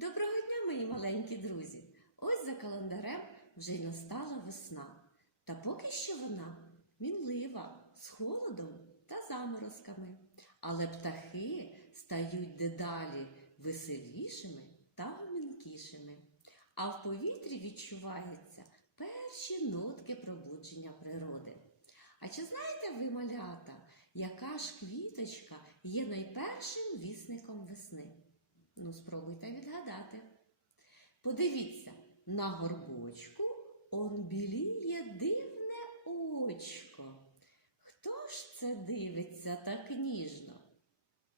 Доброго дня, мої маленькі друзі! Ось за календарем вже й настала весна. Та поки що вона мінлива, з холодом та заморозками. Але птахи стають дедалі веселішими та гомінкішими. А в повітрі відчуваються перші нотки пробудження природи. А чи знаєте ви, малята, яка ж квіточка є найпершим вісником весни? Ну, спробуйте відгадати. Подивіться, на горбочку он біліє дивне очко. Хто ж це дивиться так ніжно?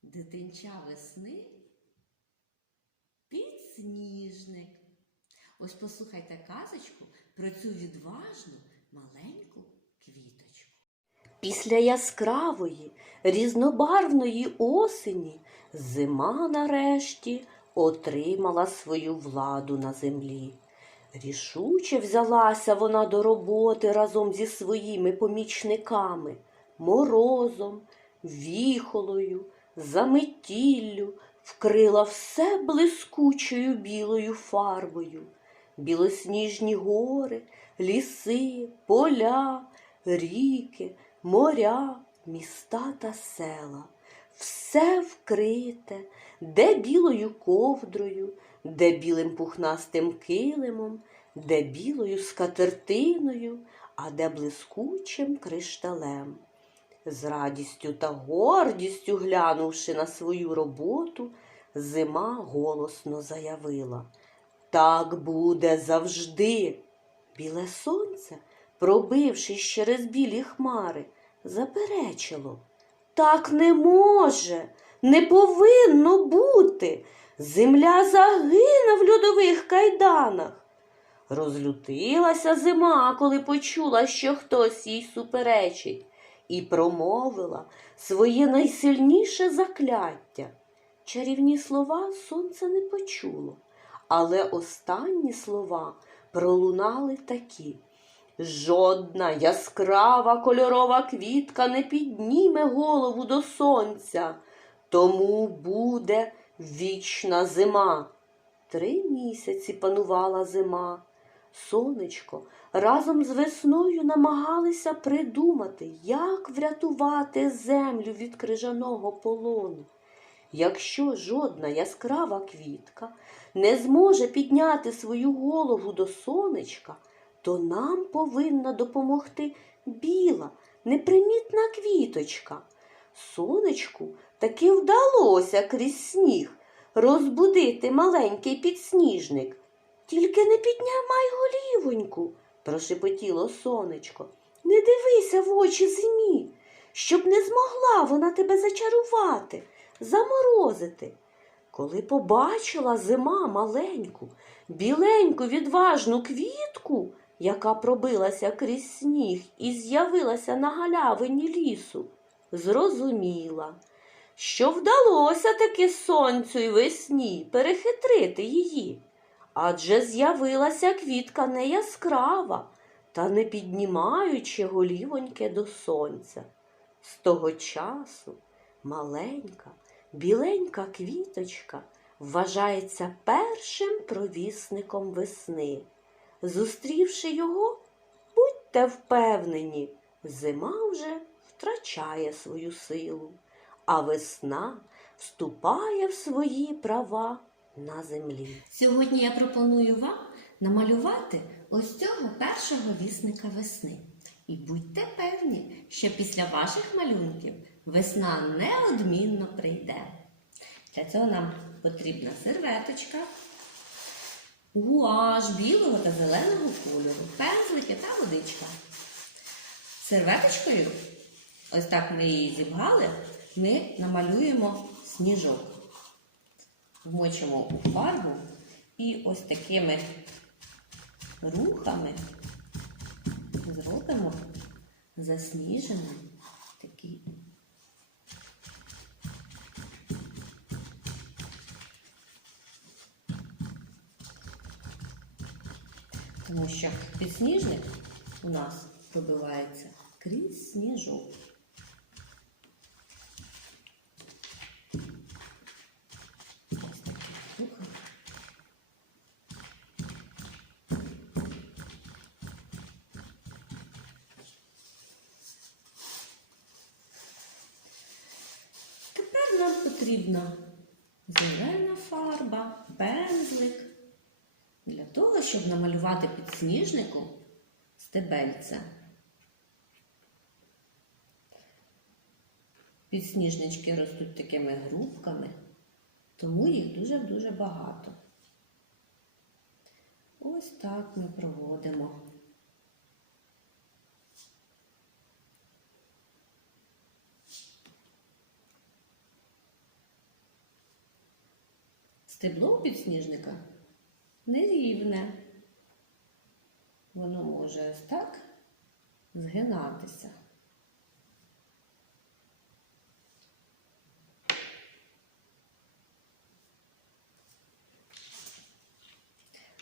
Дитинча весни? Підсніжник. Ось послухайте казочку про цю відважну маленьку квіточку. Після яскравої, різнобарвної осені зима нарешті отримала свою владу на землі. Рішуче взялася вона до роботи разом зі своїми помічниками морозом, віхолою, заметіллю, вкрила все блискучою білою фарбою. Білосніжні гори, ліси, поля, ріки, моря, міста та села. Все вкрите, де білою ковдрою, де білим пухнастим килимом, де білою скатертиною, а де блискучим кришталем. З радістю та гордістю глянувши на свою роботу, зима голосно заявила Так буде завжди. Біле сонце, пробившись через білі хмари, заперечило. Так не може, не повинно бути. Земля загине в льодових кайданах. Розлютилася зима, коли почула, що хтось їй суперечить, і промовила своє найсильніше закляття. Чарівні слова сонце не почуло, але останні слова пролунали такі. Жодна яскрава кольорова квітка не підніме голову до сонця, тому буде вічна зима. Три місяці панувала зима. Сонечко разом з весною намагалися придумати, як врятувати землю від крижаного полону. Якщо жодна яскрава квітка не зможе підняти свою голову до сонечка, то нам повинна допомогти біла, непримітна квіточка. Сонечку таки вдалося крізь сніг розбудити маленький підсніжник. Тільки не піднімай голівоньку, прошепотіло сонечко. Не дивися в очі зимі, щоб не змогла вона тебе зачарувати, заморозити. Коли побачила зима маленьку, біленьку відважну квітку, яка пробилася крізь сніг і з'явилася на галявині лісу, зрозуміла, що вдалося таки сонцю й весні перехитрити її. Адже з'явилася квітка не яскрава та не піднімаючи голівоньки до сонця. З того часу маленька, біленька квіточка вважається першим провісником весни. Зустрівши його, будьте впевнені, зима вже втрачає свою силу, а весна вступає в свої права на землі. Сьогодні я пропоную вам намалювати ось цього першого вісника весни. І будьте певні, що після ваших малюнків весна неодмінно прийде. Для цього нам потрібна серветочка, гуаш білого та зеленого кольору, пензлики та водичка. Серветочкою, ось так ми її зібгали, ми намалюємо сніжок вмочимо у фарбу і ось такими рухами зробимо засніжений тому що підсніжник у нас пробивається крізь сніжок. Тепер нам потрібна зелена фарба, пензлик для того, щоб намалювати підсніжнику стебельце. Підсніжнички ростуть такими грубками, тому їх дуже-дуже багато. Ось так ми проводимо. Стебло у підсніжника нерівне. Воно може ось так згинатися.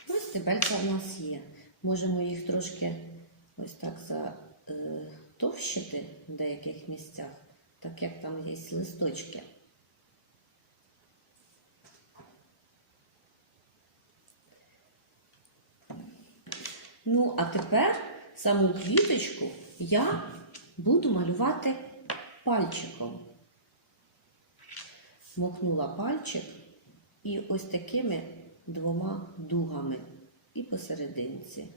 Ось стебельця в нас є. Можемо їх трошки ось так затовщити в деяких місцях, так як там є листочки. Ну, а тепер саму квіточку я буду малювати пальчиком. Мокнула пальчик і ось такими двома дугами і посерединці.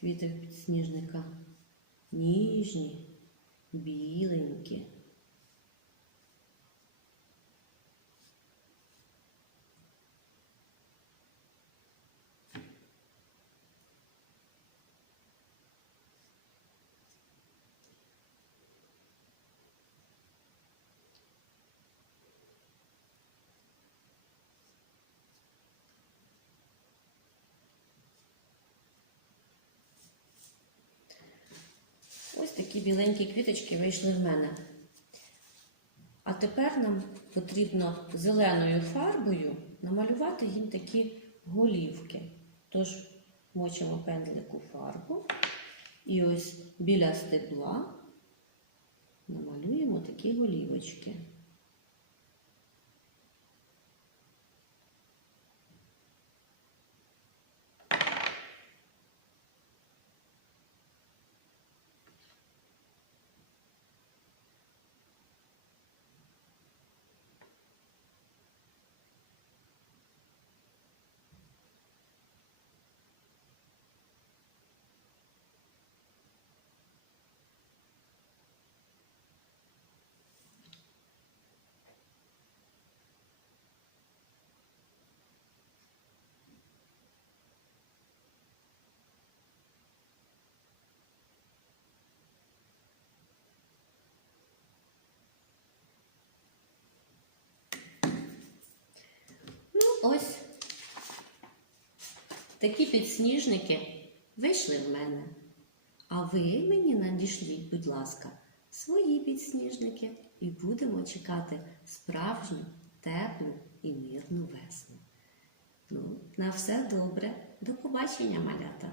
Квіти підсніжника ніжні, біленькі. Ось такі біленькі квіточки вийшли в мене. А тепер нам потрібно зеленою фарбою намалювати їм такі голівки. Тож мочимо пензлику фарбу і ось біля стебла намалюємо такі голівочки. Ну, ось такі підсніжники вийшли в мене. А ви мені надішліть, будь ласка, свої підсніжники і будемо чекати справжню, теплу і мирну весну. Ну, на все добре. До побачення, малята!